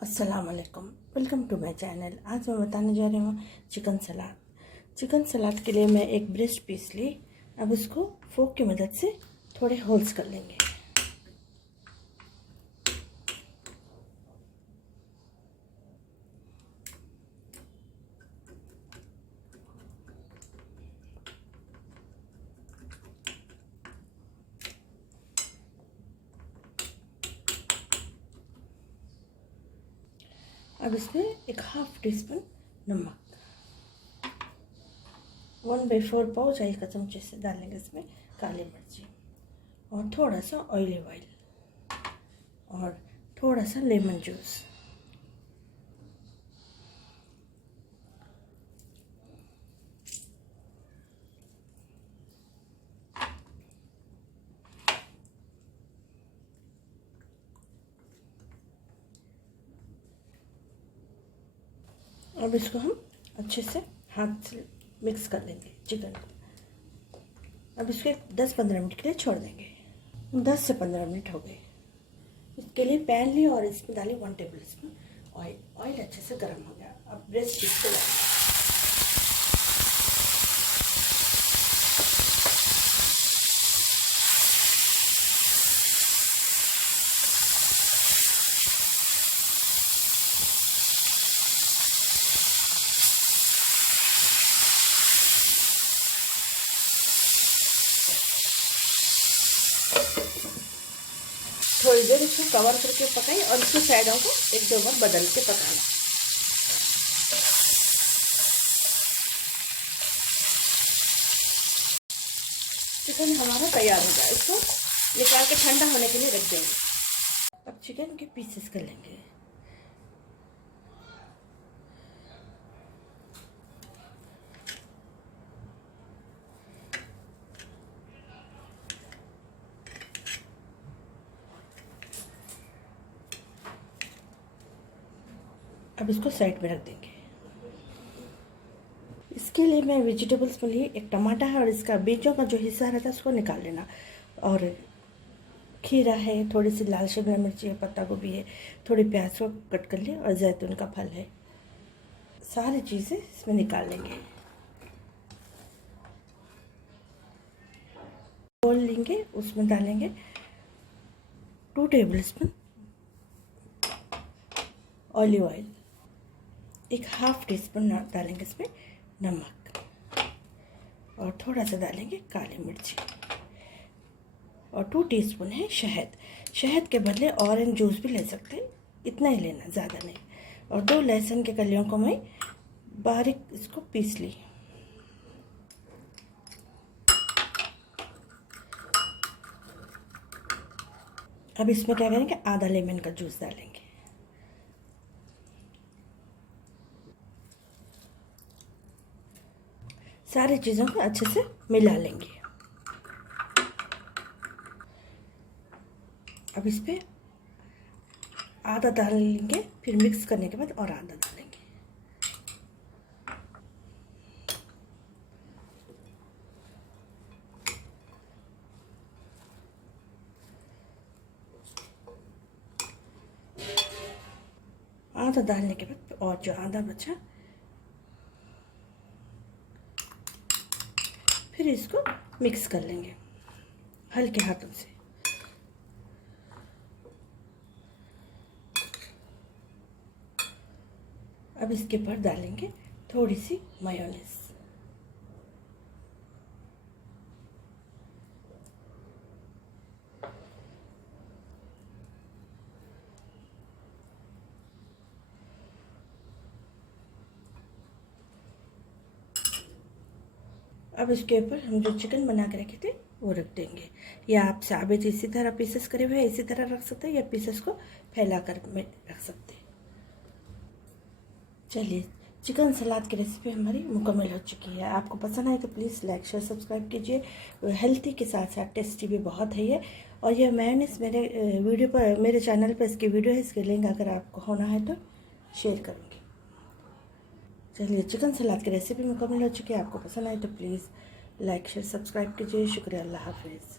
अस्सलाम वालेकुम, welcome to my channel. आज मैं बताने जा रही हूँ चिकन सलाद। चिकन सलाद के लिए मैं एक ब्रेस्ट पीस ली। अब उसको फोक की मदद से थोड़े होल्स कर लेंगे। अब इसमें एक हाफ टी स्पून नमक, 1/4 पाव चाय का चमचे से डालेंगे इसमें काली मिर्ची और थोड़ा सा ऑलिव ऑयल और थोड़ा सा लेमन जूस। अब इसको हम अच्छे से हाथ से मिक्स कर लेंगे चिकन को। अब इसको 10-15 मिनट के लिए छोड़ देंगे। 10 से 15 मिनट हो गए। इसके लिए पैन ली और इसमें डाली 1 टेबल स्पून ऑयल। ऑयल अच्छे से गर्म हो गया। अब ब्रेस्ट पीस को डालेंगे। थोड़ी देर इसको कवर करके पकाई और इसके साइडों को 1-2 बार बदल के पकाना। चिकन हमारा तैयार हो गया। इसको निकाल के ठंडा होने के लिए रख देंगे। अब चिकन के पीसेस कर लेंगे। अब इसको साइड में रख देंगे। इसके लिए मैं वेजिटेबल्स में लिए एक टमाटर है और इसका बीजों का जो हिस्सा रहता है उसको निकाल लेना, और खीरा है, थोड़ी सी लाल शिमला मिर्ची है, पत्ता गोभी है, थोड़ी प्याज को कट कर लिए और जैतून का फल है। सारी चीज़ें इसमें निकाल लेंगे। बोल लेंगे, उसमें डालेंगे 2 टेबल स्पून ऑलिव ऑयल, एक हाफ टी स्पून डालेंगे इसमें नमक और थोड़ा सा डालेंगे काली मिर्ची और 2 टीस्पून है शहद। शहद के बदले ऑरेंज जूस भी ले सकते हैं, इतना ही लेना, ज़्यादा नहीं। और 2 लहसुन के कलियों को मैं बारीक इसको पीस ली। अब इसमें क्या करेंगे, आधा लेमन का जूस डालेंगे। सारी चीज़ों को अच्छे से मिला लेंगे। अब इस पर आधा डालेंगे, फिर मिक्स करने के बाद और आधा डालेंगे। आधा डालने के बाद और जो आधा बचा फिर इसको मिक्स कर लेंगे हल्के हाथों से। अब इसके ऊपर डालेंगे थोड़ी सी मेयोनेज़। अब इसके ऊपर हम जो चिकन बना के रखे थे वो रख देंगे, या आप साबित इसी तरह पीसेस करे हुए इसी तरह रख सकते हैं, या पीसेस को फैला कर में रख सकते हैं। चलिए, चिकन सलाद की रेसिपी हमारी मुकम्मल हो चुकी है। आपको पसंद आए तो प्लीज़ लाइक शेयर सब्सक्राइब कीजिए। हेल्थी के साथ साथ टेस्टी भी बहुत है ये। और ये मेयोनेज़ मेरे वीडियो पर, मेरे चैनल पर इसकी वीडियो है, इसके लिंक अगर आपको होना है तो शेयर करूँगी। चलिए, चिकन सलाद की रेसिपी मुकम्मल हो चुकी है। आपको पसंद आए तो प्लीज़ लाइक शेयर सब्सक्राइब कीजिए। शुक्रिया, अल्लाह हाफिज़।